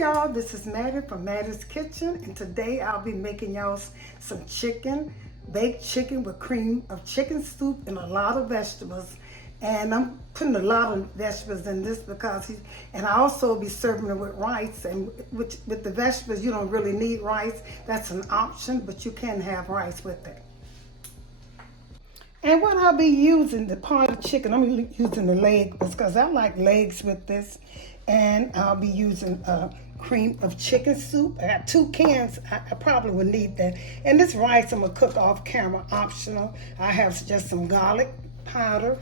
y'all, this is Maddie from Maddie's Kitchen, and today I'll be making y'all some chicken, baked chicken with cream of chicken soup and a lot of vegetables. And I'm putting a lot of vegetables in this because and I also be serving it with rice, and with the vegetables you don't really need rice. That's an option, but you can have rice with it. And what I'll be using, the part of chicken, I'm using the leg because I like legs with this. And I'll be using cream of chicken soup. I got 2 cans. I probably would need that. And this rice I'm gonna cook off camera, optional. I have just some garlic powder,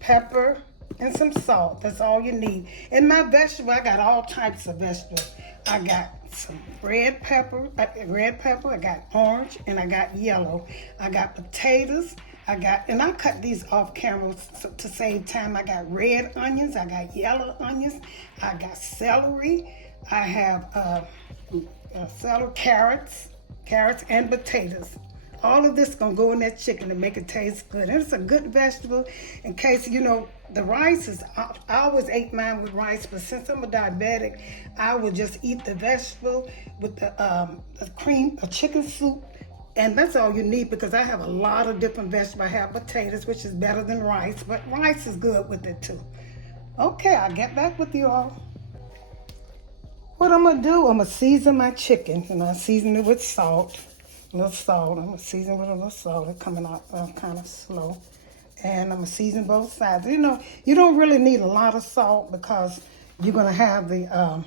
pepper, and some salt. That's all you need. And my vegetable, I got all types of vegetables. I got some red pepper, I got orange, and I got yellow. I got potatoes, and I cut these off camera to save time. I got red onions, I got yellow onions, I got celery, I have celery, carrots, and potatoes. All of this gonna go in that chicken to make it taste good. And it's a good vegetable. In case, the rice is, I always ate mine with rice, but since I'm a diabetic, I would just eat the vegetable with the cream of chicken soup. And that's all you need because I have a lot of different vegetables. I have potatoes, which is better than rice, but rice is good with it too. Okay, I'll get back with you all. What I'm gonna do, I'm gonna season my chicken, and I season it with salt. A little salt. I'm gonna season with a little salt. It's coming out kind of slow. And I'm gonna season both sides. You don't really need a lot of salt because you're gonna have the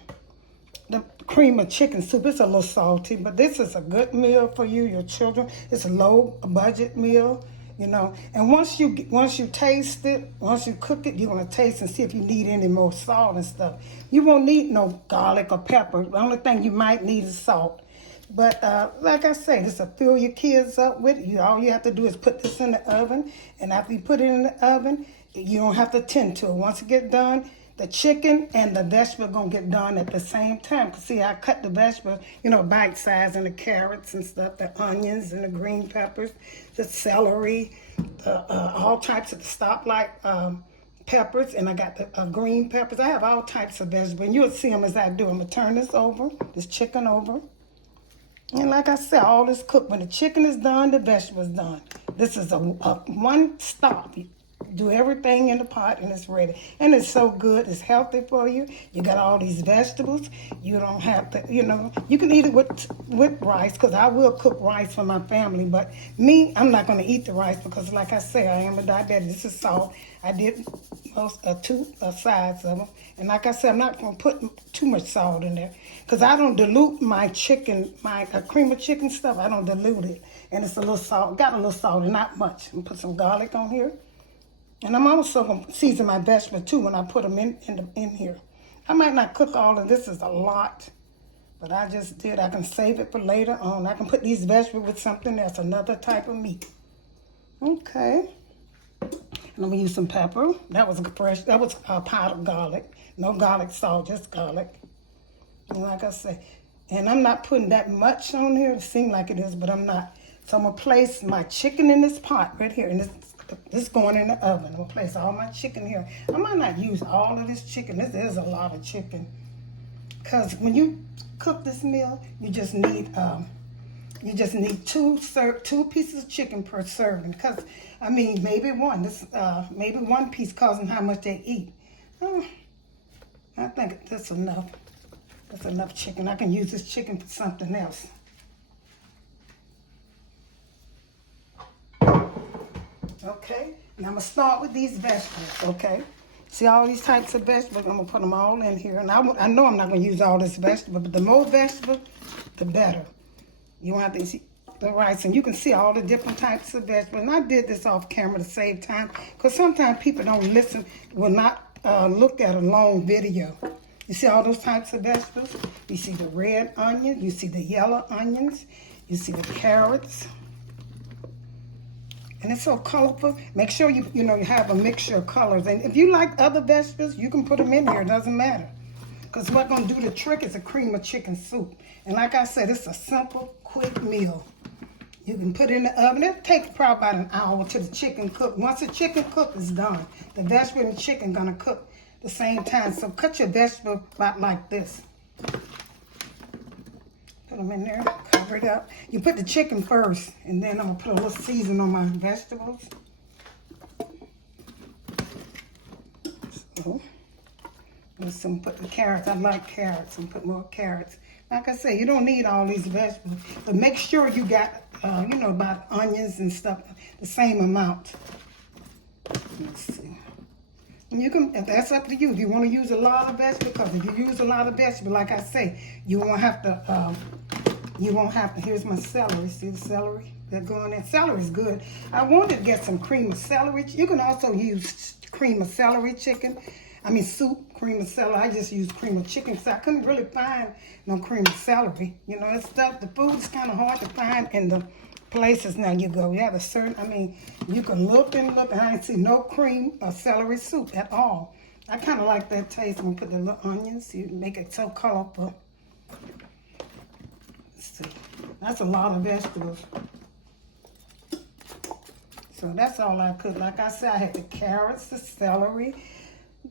cream of chicken soup. It's a little salty, but this is a good meal for you, your children. It's a low budget meal, And once you taste it, once you cook it, you're gonna taste and see if you need any more salt and stuff. You won't need no garlic or pepper. The only thing you might need is salt. But like I say, this will fill your kids up with. All you have to do is put this in the oven. And after you put it in the oven, you don't have to tend to it. Once it gets done, the chicken and the vegetable going to get done at the same time. Because see, I cut the vegetable, bite size, and the carrots and stuff, the onions and the green peppers, the celery, all types of the stoplight peppers. And I got the green peppers. I have all types of vegetables. And you'll see them as I do. I'm going to turn this chicken over. And like I said, all is cooked. When the chicken is done, the vegetables done. This is a one stop. You do everything in the pot and it's ready. And it's so good. It's healthy for you. You got all these vegetables. You don't have to, you can eat it with rice because I will cook rice for my family. But me, I'm not going to eat the rice because like I say, I am a diabetic. This is salt. I did most 2 sides of them. And like I said, I'm not going to put too much salt in there because I don't dilute my chicken, my cream of chicken stuff. I don't dilute it. And it's a little salt, got a little salt and not much. I'm going to put some garlic on here. And I'm also going to season my vegetables too when I put them in here. I might not cook all of this, is a lot. But I just did. I can save it for later on. I can put these vegetables with something else, another type of meat. Okay. And I'm gonna use some pepper. That was a powdered garlic. No garlic salt, just garlic. And like I say, and I'm not putting that much on here. It seems like it is, but I'm not. So I'm gonna place my chicken in this pot right here, and this going in the oven. I'm gonna place all my chicken here. I might not use all of this chicken. This is a lot of chicken. Cause when you cook this meal, you just need 2 pieces of chicken per serving. Because maybe one. Maybe 1 piece causing how much they eat. I think that's enough. That's enough chicken. I can use this chicken for something else. Okay. Now I'm gonna start with these vegetables. Okay. See all these types of vegetables? I'm gonna put them all in here. And I know I'm not gonna use all this vegetable, but the more vegetable, the better. You won't have to see the rice, and you can see all the different types of vegetables. And I did this off camera to save time, because sometimes people don't will not look at a long video. You see all those types of vegetables? You see the red onion, you see the yellow onions, you see the carrots. And it's so colorful. Make sure you have a mixture of colors. And if you like other vegetables, you can put them in here. It doesn't matter. Because what's going to do the trick is a cream of chicken soup. And like I said, it's a simple, quick meal. You can put it in the oven. It takes probably about an hour till the chicken cook. Once the chicken cook is done, the vegetable and the chicken gonna cook. the same time. So cut your vegetable about like this. Put them in there, cover it up. You put the chicken first, and then I'm gonna put a little season on my vegetables. So, let's put the carrots. I like carrots, and put more carrots. Like I said, you don't need all these vegetables, but make sure you got, you know, about onions and stuff, the same amount. Let's see. And you can, if that's up to you, if you want to use a lot of vegetables, because if you use a lot of vegetables, like I say, you won't have to, here's my celery. See the celery? They're going in. Celery is good. I wanted to get some cream of celery. You can also use cream of celery soup, cream of celery. I just used cream of chicken, so I couldn't really find no cream of celery. You know, it's stuff, the food's kind of hard to find in the places now you go. You have a certain, you can look and look, and I ain't see no cream of celery soup at all. I kind of like that taste when you put the little onions. You make it so colorful. Let's see. That's a lot of vegetables. So that's all I could. Like I said, I had the carrots, the celery,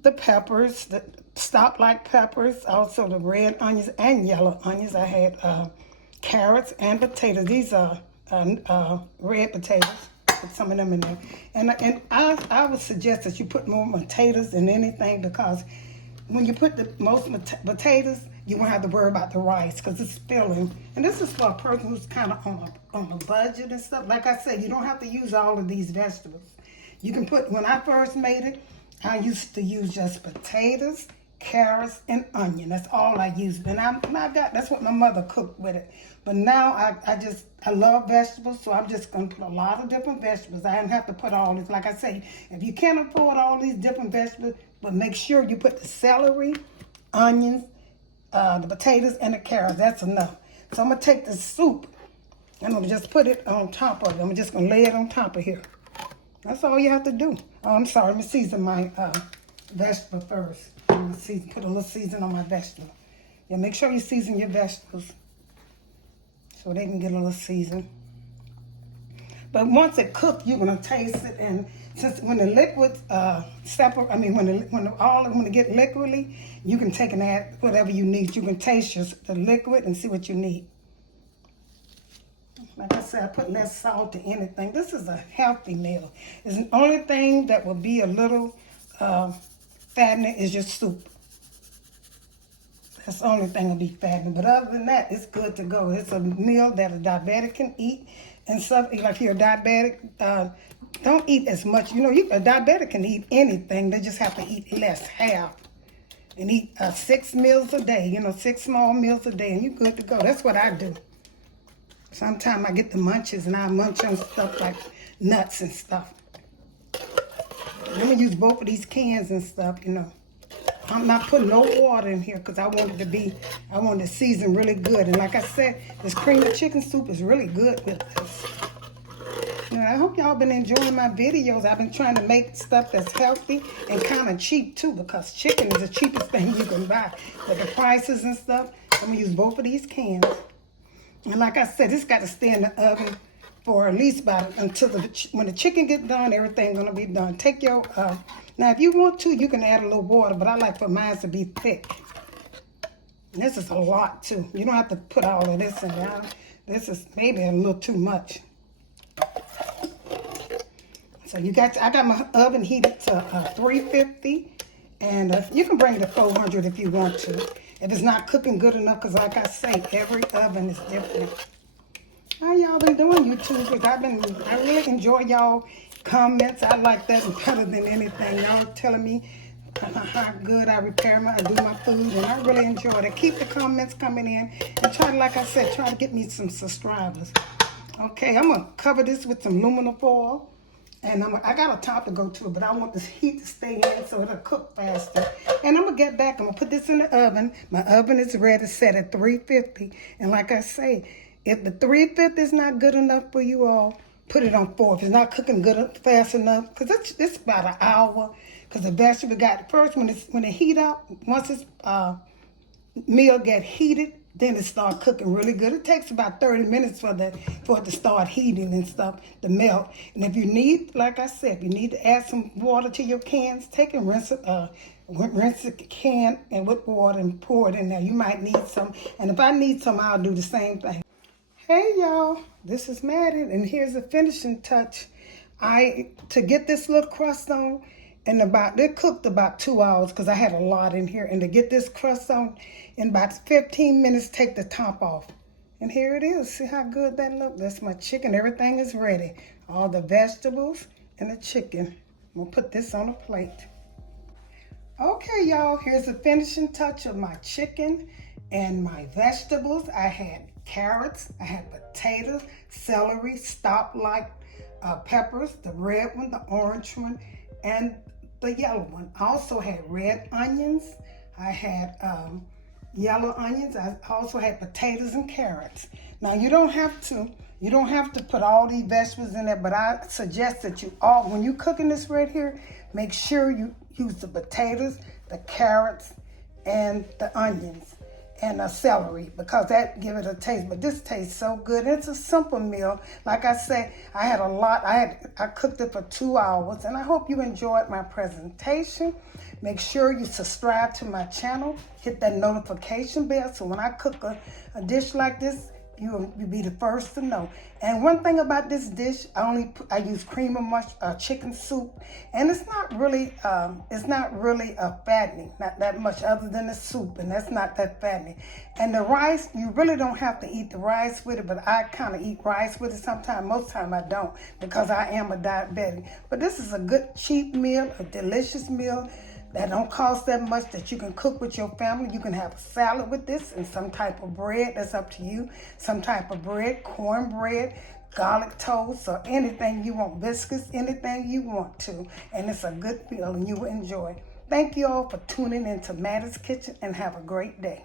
the peppers, the stoplight peppers, also the red onions and yellow onions. I had carrots and potatoes. These are red potatoes. Put some of them in there. And I would suggest that you put more potatoes than anything, because when you put the most potatoes, you won't have to worry about the rice because it's filling. And this is for a person who's kind of on a budget and stuff. Like I said, you don't have to use all of these vegetables. You can put, when I first made it, I used to use just potatoes, carrots, and onion. That's all I used. And that's what my mother cooked with it. But now I love vegetables, so I'm just going to put a lot of different vegetables. I didn't have to put all this. Like I say, if you can't afford all these different vegetables, but make sure you put the celery, onions, the potatoes, and the carrots. That's enough. So I'm going to take the soup, and I'm going to just put it on top of it. I'm just going to lay it on top of here. That's all you have to do. Oh, I'm sorry. Let me season my vegetable first. I'm going to put a little season on my vegetable. Yeah, make sure you season your vegetables so they can get a little season. But once it cooks, you're going to taste it. And since when the liquids separate, when it get liquidy, you can take and add whatever you need. You can taste the liquid and see what you need. Like I said, I put less salt to anything. This is a healthy meal. It's the only thing that will be a little fattening is your soup. That's the only thing will be fattening. But other than that, it's good to go. It's a meal that a diabetic can eat. And stuff, like if you're a diabetic, don't eat as much. You know, a diabetic can eat anything. They just have to eat less, half. And eat 6 meals a day, 6 small meals a day, and you're good to go. That's what I do. Sometimes I get the munches, and I munch on stuff like nuts and stuff. I'm going to use both of these cans and stuff, I'm not putting no water in here because I want it to season really good. And like I said, this cream of chicken soup is really good with this. I hope y'all been enjoying my videos. I've been trying to make stuff that's healthy and kind of cheap too, because chicken is the cheapest thing you can buy. But the prices and stuff, I'm going to use both of these cans. And like I said, it's got to stay in the oven for at least when the chicken gets done, everything's going to be done. Take your, now if you want to, you can add a little water, but I like for mine to be thick. This is a lot too. You don't have to put all of this in there. This is maybe a little too much. So I got my oven heated to 350, and you can bring it to 400 if you want to. If it's not cooking good enough, because like I say, every oven is different. How y'all been doing, YouTubers? I really enjoy y'all comments. I like that better than anything. Y'all telling me how good I do my food, and I really enjoy it. Keep the comments coming in, and like I said, try to get me some subscribers. Okay, I'm gonna cover this with some aluminum foil, and I got a top to go to, but I want the heat to stay in so it'll cook faster. And I'm gonna get back. I'm gonna put this in the oven. My oven is ready, set at 350, and like I say, if the 350 is not good enough for you all, put it on 4. If it's not cooking good fast enough, because it's about an hour. Because the vegetable first when it heat up, once its meal get heated, then it start cooking really good. It takes about 30 minutes for it to start heating and stuff to melt. And if you need, like I said, if you need to add some water to your cans, take and rinse it. rinse the can and with water and pour it in there. You might need some, and if I need some, I'll do the same thing. Hey y'all, this is Maddie, and here's a finishing touch. To get this little crust on, and it cooked about 2 hours because I had a lot in here. And to get this crust on, in about 15 minutes, take the top off. And here it is. See how good that looks? That's my chicken. Everything is ready. All the vegetables and the chicken. I'm gonna put this on a plate. Okay, y'all, here's the finishing touch of my chicken and my vegetables. I had carrots, I had potatoes, celery, stoplight peppers, the red one, the orange one, and the yellow one. I also had red onions. I had yellow onions. I also had potatoes and carrots. Now you don't have to put all these vegetables in there, but I suggest that when you cooking this right here, make sure you use the potatoes, the carrots, and the onions, and the celery, because that give it a taste. But this tastes so good. It's a simple meal. Like I said, I had a lot. I cooked it for 2 hours, and I hope you enjoyed my presentation. Make sure you subscribe to my channel. Hit that notification bell so when I cook a dish like this, you'll be the first to know. And one thing about this dish, I use cream of chicken soup, and it's not really fattening, not that much, other than the soup, and that's not that fattening. And the rice, you really don't have to eat the rice with it, but I kind of eat rice with it sometimes. Most time I don't, because I am a diabetic. But this is a good cheap meal, a delicious meal that don't cost that much, that you can cook with your family. You can have a salad with this and some type of bread. That's up to you. Some type of bread, cornbread, garlic toast, or anything you want, biscuits, anything you want to. And it's a good meal and you will enjoy. Thank you all for tuning into Maddie's Kitchen, and have a great day.